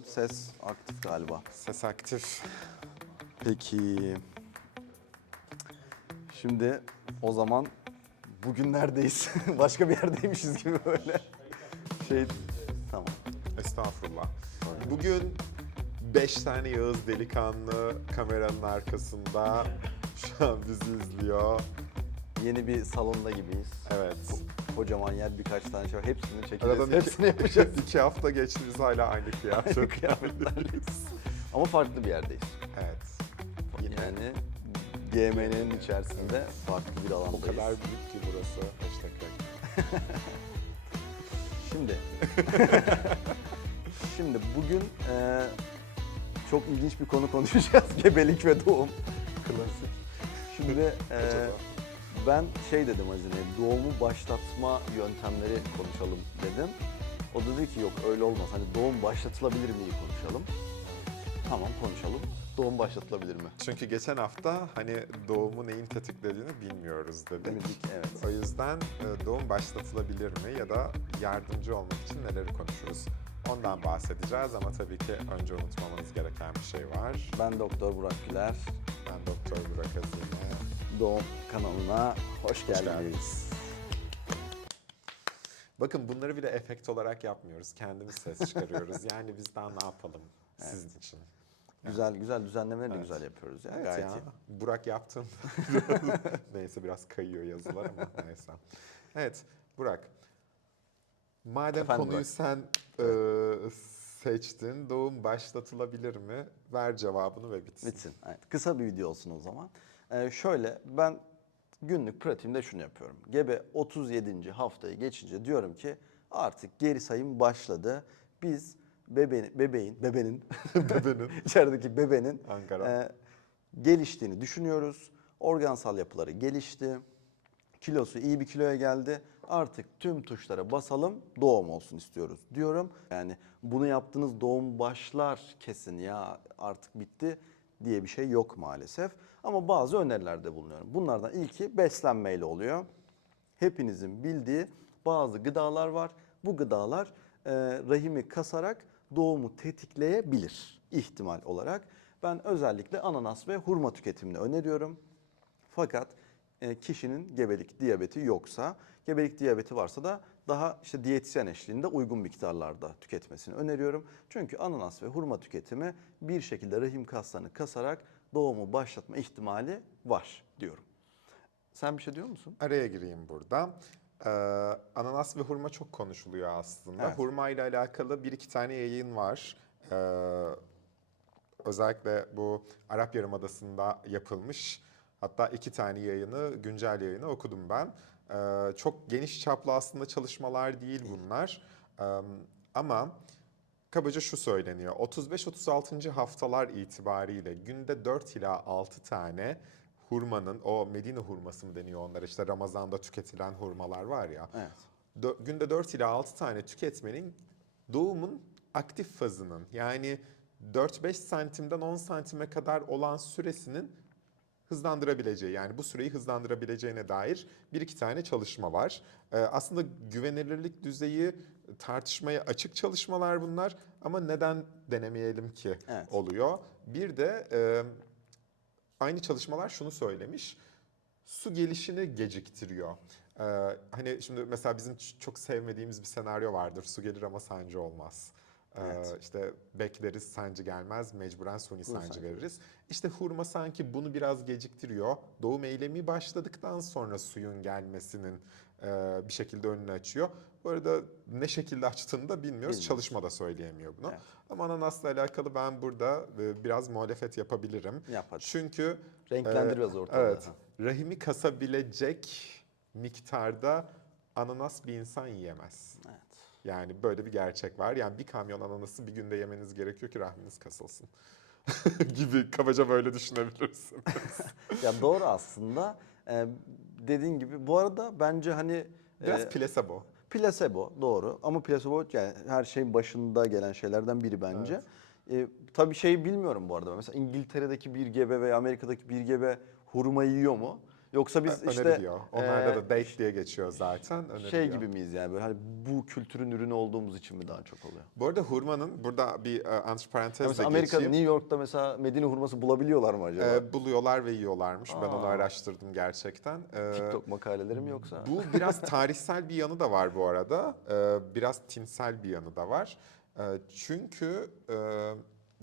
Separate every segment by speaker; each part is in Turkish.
Speaker 1: Ses aktif galiba.
Speaker 2: Ses aktif.
Speaker 1: Peki. Şimdi o zaman bugün neredeyiz? Başka bir yerdeymişiz gibi böyle. Şey tamam.
Speaker 2: Estağfurullah. Bugün 5 tane Yağız delikanlı kameranın arkasında şu an bizi izliyor.
Speaker 1: Yeni bir salonda gibiyiz.
Speaker 2: Evet.
Speaker 1: Kocaman yer birkaç tane şey var. Hepsini çekeceğiz.
Speaker 2: Aradan iki,
Speaker 1: Hepsini yapacağız.
Speaker 2: iki hafta geçti biz hala aynı kıyafet.
Speaker 1: Kıyafetlerdeyiz. Ama farklı bir yerdeyiz.
Speaker 2: evet. Yine
Speaker 1: Yani GMN'nin içerisinde farklı bir
Speaker 2: o
Speaker 1: alandayız.
Speaker 2: kadar büyük ki burası. Hashtag.
Speaker 1: Şimdi. Şimdi bugün e, çok ilginç bir konu konuşacağız. Gebelik ve doğum. Klasik. Şimdi e? Ben şey dedim Azine, doğumu başlatma yöntemleri konuşalım dedim. O da dedi ki yok öyle olmaz. Hani doğum başlatılabilir mi konuşalım. Tamam konuşalım. Doğum başlatılabilir mi?
Speaker 2: Çünkü geçen hafta hani doğumu neyin tetiklediğini bilmiyoruz dedik.
Speaker 1: Dedik evet.
Speaker 2: O yüzden e, doğum başlatılabilir mi ya da yardımcı olmak için neleri konuşuruz? Ondan bahsedeceğiz ama tabii ki önce unutmamanız gereken bir şey var.
Speaker 1: Ben Doktor Burak Güler.
Speaker 2: Ben Doktor Burak Azine.
Speaker 1: Doğum kanalına hoş geldiniz.
Speaker 2: Bakın bunları bile efekt olarak yapmıyoruz. Kendimiz ses çıkarıyoruz. yani biz daha ne yapalım sizin için?
Speaker 1: Güzel güzel düzenlemeleri de
Speaker 2: Evet.
Speaker 1: güzel yapıyoruz ya.
Speaker 2: Evet
Speaker 1: Gayet
Speaker 2: ya.
Speaker 1: iyi.
Speaker 2: Burak yaptın. neyse biraz kayıyor yazılar ama neyse. Evet Burak. Madem
Speaker 1: Efendim
Speaker 2: konuyu
Speaker 1: Burak.
Speaker 2: sen e, seçtin, doğum başlatılabilir mi? Ver cevabını ve bitsin.
Speaker 1: Bitsin. Evet. Kısa bir video olsun o zaman. Ee, şöyle ben günlük pratiğimde şunu yapıyorum. Gebe 37. haftayı geçince diyorum ki artık geri sayım başladı. Biz bebeğin, bebeğin, bebenin,
Speaker 2: Bebenin.
Speaker 1: içerideki bebenin
Speaker 2: Ankara.
Speaker 1: e, geliştiğini düşünüyoruz. Organsal yapıları gelişti. Kilosu iyi bir kiloya geldi. Artık tüm tuşlara basalım, doğum olsun istiyoruz diyorum. Yani bunu yaptığınız doğum başlar kesin ya artık bitti diye bir şey yok maalesef. Ama bazı önerilerde bulunuyorum. Bunlardan ilki beslenmeyle oluyor. Hepinizin bildiği bazı gıdalar var. Bu gıdalar e, rahimi kasarak doğumu tetikleyebilir ihtimal olarak. Ben özellikle ananas ve hurma tüketimini öneriyorum. Fakat e, kişinin gebelik diyabeti yoksa, gebelik diyabeti varsa da daha işte diyetisyen eşliğinde uygun miktarlarda tüketmesini öneriyorum. Çünkü ananas ve hurma tüketimi bir şekilde rahim kaslarını kasarak doğumu başlatma ihtimali var diyorum. Sen bir şey diyor musun?
Speaker 2: Araya gireyim burada. Ee, ananas ve hurma çok konuşuluyor aslında.
Speaker 1: Evet.
Speaker 2: Hurma ile alakalı bir iki tane yayın var. Ee, özellikle bu Arap Yarımadası'nda yapılmış. Hatta iki tane yayını, güncel yayını okudum ben. Ee, çok geniş çaplı aslında çalışmalar değil bunlar. Ama kabaca şu söyleniyor. 35-36. haftalar itibariyle günde 4 ila 6 tane hurmanın, o Medine hurması mı deniyor onlara işte Ramazan'da tüketilen hurmalar var ya.
Speaker 1: Evet.
Speaker 2: Günde 4 ila 6 tane tüketmenin doğumun aktif fazının yani 4-5 santimden 10 santime kadar olan süresinin hızlandırabileceği yani bu süreyi hızlandırabileceğine dair bir iki tane çalışma var. Ee, aslında güvenilirlik düzeyi tartışmaya açık çalışmalar bunlar ama neden denemeyelim ki
Speaker 1: Evet.
Speaker 2: oluyor. Bir de e, aynı çalışmalar şunu söylemiş. Su gelişini geciktiriyor. Ee, hani şimdi mesela bizim çok sevmediğimiz bir senaryo vardır. Su gelir ama sancı olmaz. Ee,
Speaker 1: Evet.
Speaker 2: işte bekleriz sancı gelmez mecburen suni sancı
Speaker 1: sancı.
Speaker 2: veririz. İşte hurma sanki bunu biraz geciktiriyor. Doğum eylemi başladıktan sonra suyun gelmesinin e, bir şekilde önünü açıyor. Bu arada ne şekilde açtığını da bilmiyoruz. Çalışma da söyleyemiyor bunu.
Speaker 1: Evet.
Speaker 2: Ama ananasla alakalı ben burada e, biraz muhalefet yapabilirim.
Speaker 1: Yap hadi.
Speaker 2: Çünkü
Speaker 1: Renklendir
Speaker 2: e,
Speaker 1: biraz ortalığı.
Speaker 2: Evet. Rahimi kasabilecek miktarda ananas bir insan yiyemez.
Speaker 1: Evet.
Speaker 2: Yani böyle bir gerçek var. Yani bir kamyon ananası bir günde yemeniz gerekiyor ki rahminiz kasılsın. gibi kabaca böyle düşünebilirsiniz.
Speaker 1: Ya doğru aslında. Ee, dediğin gibi bu arada bence hani
Speaker 2: Biraz
Speaker 1: e,
Speaker 2: plasebo.
Speaker 1: Plasebo doğru ama plasebo yani her şeyin başında gelen şeylerden biri bence. Ee, tabii şeyi bilmiyorum bu arada. Mesela İngiltere'deki bir gebe veya Amerika'daki bir gebe hurma yiyor mu? Yoksa biz işte
Speaker 2: Öneriliyor. Onlarda
Speaker 1: e,
Speaker 2: da date diye geçiyor zaten. Öneriliyor.
Speaker 1: şey gibi miyiz yani böyle hani bu kültürün ürünü olduğumuz için mi daha çok oluyor?
Speaker 2: Bu arada hurmanın burada bir e, antiparantez de
Speaker 1: Mesela Amerika'da
Speaker 2: geçeyim.
Speaker 1: New York'ta mesela Medine hurması bulabiliyorlar mı acaba?
Speaker 2: E, buluyorlar ve yiyorlarmış. Ben onu
Speaker 1: Aa.
Speaker 2: araştırdım gerçekten. E,
Speaker 1: TikTok makaleleri mi yoksa?
Speaker 2: Bu biraz tarihsel bir yanı da var bu arada. Ee, biraz tinsel bir yanı da var. Ee, çünkü e,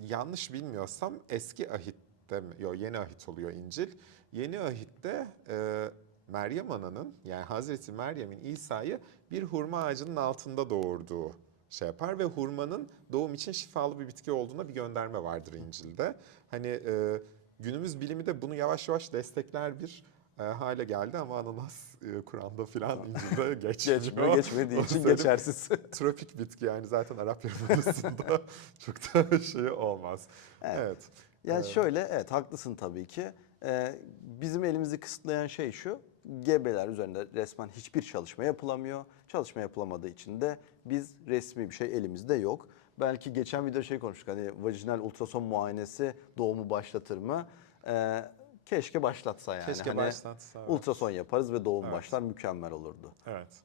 Speaker 2: yanlış bilmiyorsam eski ahitte, mi- yok yeni ahit oluyor İncil. Yeni ahitte e, Meryem Ana'nın yani Hazreti Meryem'in İsa'yı bir hurma ağacının altında doğurduğu şey yapar ve hurmanın doğum için şifalı bir bitki olduğuna bir gönderme vardır İncil'de. Hani e, günümüz bilimi de bunu yavaş yavaş destekler bir e, hale geldi ama ananas e, Kur'an'da filan İncil'de geçmiyor.
Speaker 1: Geçmiyor, geçmediği için geçersiz.
Speaker 2: Tropik bitki yani zaten Arap Yarımadası'nda çok da şey olmaz.
Speaker 1: Evet.
Speaker 2: Evet.
Speaker 1: Yani
Speaker 2: Ee,
Speaker 1: şöyle evet haklısın tabii ki. Ee, bizim elimizi kısıtlayan şey şu. Gebeler üzerinde resmen hiçbir çalışma yapılamıyor. Çalışma yapılamadığı için de biz resmi bir şey elimizde yok. Belki geçen videoda şey konuştuk hani vajinal ultrason muayenesi doğumu başlatır mı? Ee, keşke başlatsa yani.
Speaker 2: Keşke
Speaker 1: Hani
Speaker 2: başlatsa, evet.
Speaker 1: Ultrason yaparız ve doğum
Speaker 2: Evet.
Speaker 1: başlar mükemmel olurdu.
Speaker 2: Evet.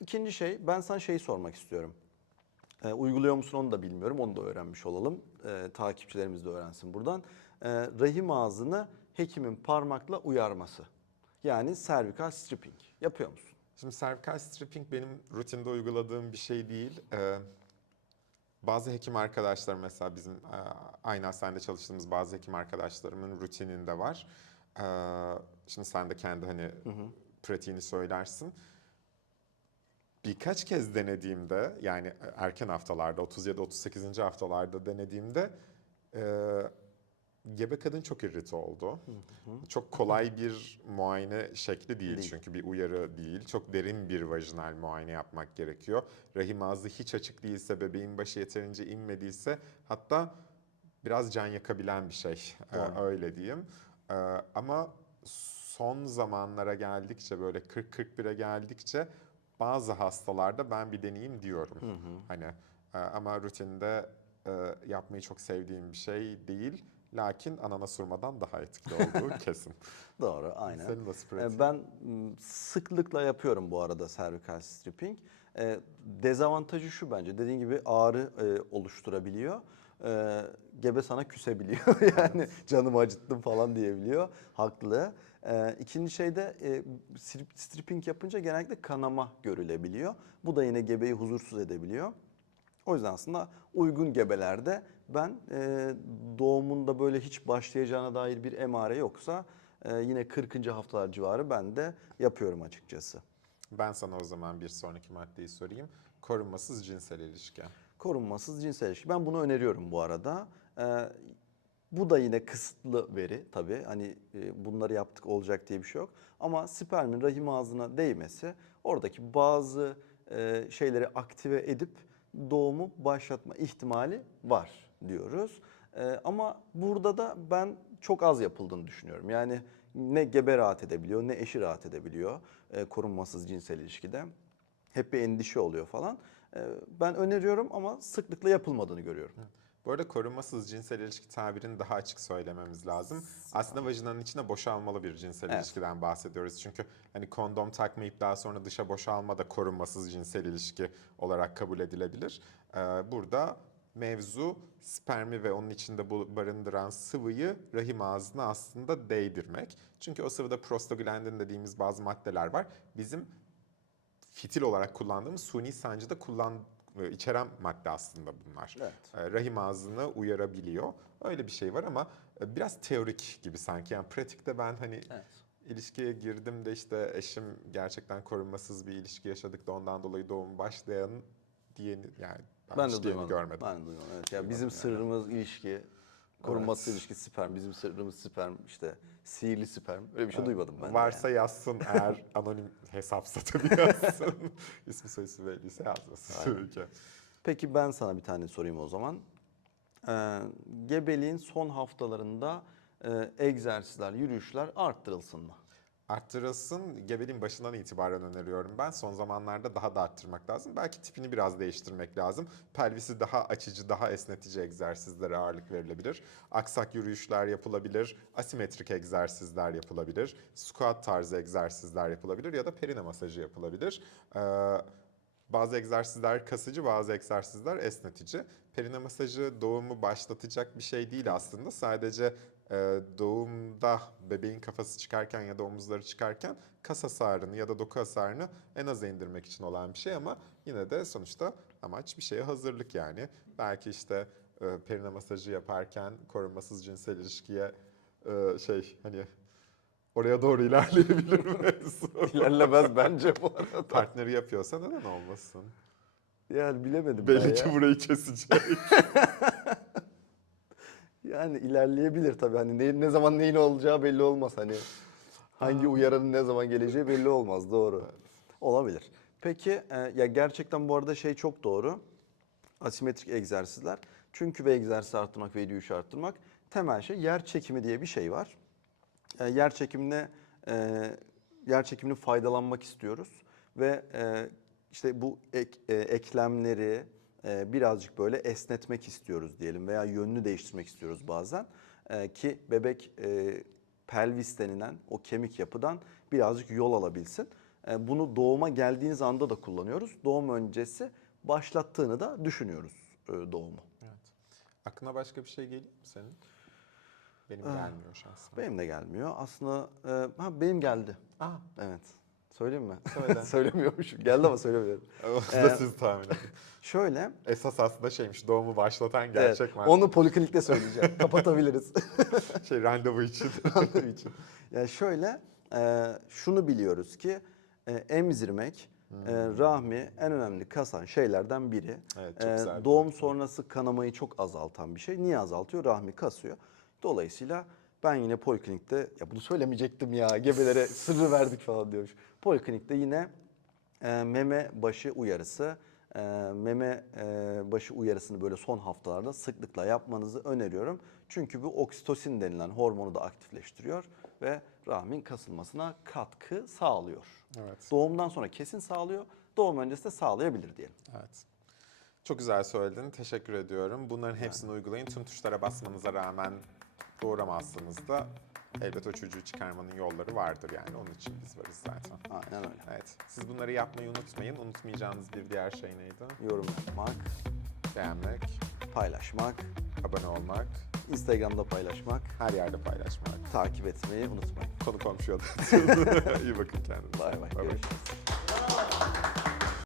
Speaker 1: İkinci şey ben sana şeyi sormak istiyorum. Ee, uyguluyor musun onu da bilmiyorum. Onu da öğrenmiş olalım. Ee, takipçilerimiz de öğrensin buradan. Ee, rahim ağzını hekimin parmakla uyarması. Yani cervical stripping. Yapıyor musun?
Speaker 2: Şimdi cervical stripping benim rutinde uyguladığım bir şey değil. Ee, bazı hekim arkadaşlar mesela bizim e, aynı hastanede çalıştığımız bazı hekim arkadaşlarımın rutininde var. Ee, şimdi sen de kendi hani pratiğini söylersin. Birkaç kez denediğimde yani erken haftalarda 37-38. haftalarda denediğimde e, gebe kadın çok irrite oldu. Çok kolay bir muayene şekli değil,
Speaker 1: Değil.
Speaker 2: çünkü bir uyarı değil. Çok derin bir vajinal muayene yapmak gerekiyor. Rahim ağzı hiç açık değilse, bebeğin başı yeterince inmediyse hatta biraz can yakabilen bir şey. Ee, öyle diyeyim. Ee, ama son zamanlara geldikçe böyle 40-41'e geldikçe bazı hastalarda ben bir deneyeyim diyorum. Hani e, ama rutinde e, yapmayı çok sevdiğim bir şey değil. Lakin ananas hurmadan daha etkili olduğu kesin.
Speaker 1: Doğru, aynen.
Speaker 2: Senin nasıl pratiğin?
Speaker 1: Ben m, sıklıkla yapıyorum bu arada cervical stripping. Ee, Dezavantajı şu bence. Dediğin gibi ağrı e, oluşturabiliyor. Gebe sana küsebiliyor. yani canımı acıttım falan diyebiliyor. Haklı. Ee, İkinci şey de e, strip- stripping yapınca genellikle kanama görülebiliyor. Bu da yine gebeyi huzursuz edebiliyor. O yüzden aslında uygun gebelerde ben e, doğumunda böyle hiç başlayacağına dair bir emare yoksa e, yine 40. haftalar civarı ben de yapıyorum açıkçası.
Speaker 2: Ben sana o zaman bir sonraki maddeyi sorayım. Korunmasız cinsel ilişki.
Speaker 1: Korunmasız cinsel ilişki. Ben bunu öneriyorum bu arada. E, bu da yine kısıtlı veri tabii. Hani e, bunları yaptık olacak diye bir şey yok. Ama spermin rahim ağzına değmesi oradaki bazı e, şeyleri aktive edip doğumu başlatma ihtimali var diyoruz. E, ama burada da ben çok az yapıldığını düşünüyorum. Yani ne gebe rahat edebiliyor ne eşi rahat edebiliyor e, korunmasız cinsel ilişkide. Hep bir endişe oluyor falan. E, ben öneriyorum ama sıklıkla yapılmadığını görüyorum.
Speaker 2: Bu arada korunmasız cinsel ilişki tabirini daha açık söylememiz lazım. Aslında vajinanın içine boşalmalı bir cinsel
Speaker 1: Evet.
Speaker 2: ilişkiden bahsediyoruz. Çünkü hani kondom takmayıp daha sonra dışa boşalma da korunmasız cinsel ilişki olarak kabul edilebilir. Ee, burada mevzu spermi ve onun içinde barındıran sıvıyı rahim ağzına aslında değdirmek. Çünkü o sıvıda prostaglandin dediğimiz bazı maddeler var. Bizim fitil olarak kullandığımız suni sancıda kullan e, içeren madde aslında bunlar.
Speaker 1: Evet.
Speaker 2: E, Rahim ağzını uyarabiliyor. Öyle bir şey var ama e, biraz teorik gibi sanki. Yani pratikte ben hani
Speaker 1: Evet.
Speaker 2: ilişkiye girdim de işte eşim gerçekten korunmasız bir ilişki yaşadık da ondan dolayı doğum başlayan diyeni yani ben,
Speaker 1: Ben de duymadım.
Speaker 2: görmedim.
Speaker 1: Ben de duymadım. Evet. Ya
Speaker 2: Duymadım
Speaker 1: bizim
Speaker 2: yani.
Speaker 1: sırrımız ilişki, korunmasız
Speaker 2: Evet.
Speaker 1: ilişki sperm, bizim sırrımız sperm, işte sihirli sperm. Öyle bir şey duymadım ben. de
Speaker 2: Varsa yazsın eğer anonim hesapsa tabii yazsın. İsmi soyisim belliyse yazmasın tabii ki.
Speaker 1: Peki ben sana bir tane sorayım o zaman. Ee, gebeliğin son haftalarında e, egzersizler, yürüyüşler arttırılsın mı?
Speaker 2: Arttırılsın. Gebeliğin başından itibaren öneriyorum ben. Son zamanlarda daha da arttırmak lazım. Belki tipini biraz değiştirmek lazım. Pelvisi daha açıcı, daha esnetici egzersizlere ağırlık verilebilir. Aksak yürüyüşler yapılabilir. Asimetrik egzersizler yapılabilir. Squat tarzı egzersizler yapılabilir ya da perine masajı yapılabilir. Ee, bazı egzersizler kasıcı, bazı egzersizler esnetici. Perine masajı doğumu başlatacak bir şey değil aslında. Sadece e, doğumda bebeğin kafası çıkarken ya da omuzları çıkarken kas hasarını ya da doku hasarını en aza indirmek için olan bir şey ama yine de sonuçta amaç bir şeye hazırlık yani. Belki işte e, perine masajı yaparken korunmasız cinsel ilişkiye e, şey hani oraya doğru ilerleyebilir mevzu.
Speaker 1: İlerlemez bence bu arada.
Speaker 2: Partneri yapıyorsa neden olmasın?
Speaker 1: Yani bilemedim
Speaker 2: Belli
Speaker 1: ya.
Speaker 2: ki burayı kesecek.
Speaker 1: Yani ilerleyebilir tabii. Hani ne, ne zaman neyin olacağı belli olmaz. Hani hangi uyaranın ne zaman geleceği belli olmaz. Doğru. Olabilir. Peki e, ya gerçekten bu arada şey çok doğru. Asimetrik egzersizler. Çünkü ve egzersiz arttırmak ve yürüyüşü arttırmak temel şey yer çekimi diye bir şey var. E, yer çekimine e, yer çekimini faydalanmak istiyoruz ve e, işte bu ek- e, eklemleri birazcık böyle esnetmek istiyoruz diyelim veya yönünü değiştirmek istiyoruz bazen E, ki bebek e, pelvis denilen o kemik yapıdan birazcık yol alabilsin. E, bunu doğuma geldiğiniz anda da kullanıyoruz. Doğum öncesi başlattığını da düşünüyoruz e, doğumu.
Speaker 2: evet. Aklına başka bir şey geliyor mu senin? Benim gelmiyor şahsen.
Speaker 1: Benim de gelmiyor. Aslında e, ha benim geldi.
Speaker 2: Aa,
Speaker 1: Evet. Söyleyeyim mi?
Speaker 2: Söyle.
Speaker 1: Söylemiyormuşum. Geldi ama söylemiyorum.
Speaker 2: o
Speaker 1: Ee,
Speaker 2: da siz tahmin edin.
Speaker 1: Şöyle.
Speaker 2: Esas aslında şeymiş doğumu başlatan
Speaker 1: evet,
Speaker 2: gerçek var.
Speaker 1: onu poliklinikte söyleyeceğim. Kapatabiliriz.
Speaker 2: Şey randevu için.
Speaker 1: Randevu için. Yani şöyle, e, şunu biliyoruz ki e, emzirmek e, rahmi en önemli kasan şeylerden biri.
Speaker 2: Hmm. Evet, çok
Speaker 1: E,
Speaker 2: güzel bir
Speaker 1: doğum sonrası kanamayı çok azaltan bir şey. Niye azaltıyor? Rahmi kasıyor. Dolayısıyla ben yine poliklinikte, ya bunu söylemeyecektim ya, gebelere sırrı verdik falan diyormuş. Poliklinikte yine e, meme başı uyarısı, e, meme e, başı uyarısını böyle son haftalarda sıklıkla yapmanızı öneriyorum. Çünkü bu oksitosin denilen hormonu da aktifleştiriyor ve rahmin kasılmasına katkı sağlıyor.
Speaker 2: Evet.
Speaker 1: Doğumdan sonra kesin sağlıyor, doğum öncesi de sağlayabilir diyelim.
Speaker 2: Evet. Çok güzel söyledin. Teşekkür ediyorum. Bunların hepsini uygulayın. Tüm tuşlara basmanıza rağmen doğuramazsınız da elbet o çocuğu çıkarmanın yolları vardır yani. Onun için biz varız zaten.
Speaker 1: Aynen öyle.
Speaker 2: Evet. Siz bunları yapmayı unutmayın. Unutmayacağınız bir diğer şey neydi?
Speaker 1: Yorum yapmak,
Speaker 2: Beğenmek,
Speaker 1: paylaşmak,
Speaker 2: abone olmak,
Speaker 1: Instagram'da paylaşmak,
Speaker 2: her yerde paylaşmak.
Speaker 1: takip etmeyi unutmayın.
Speaker 2: Konu komşuya da. İyi bakın kendinize. Bay bay.
Speaker 1: Görüşürüz.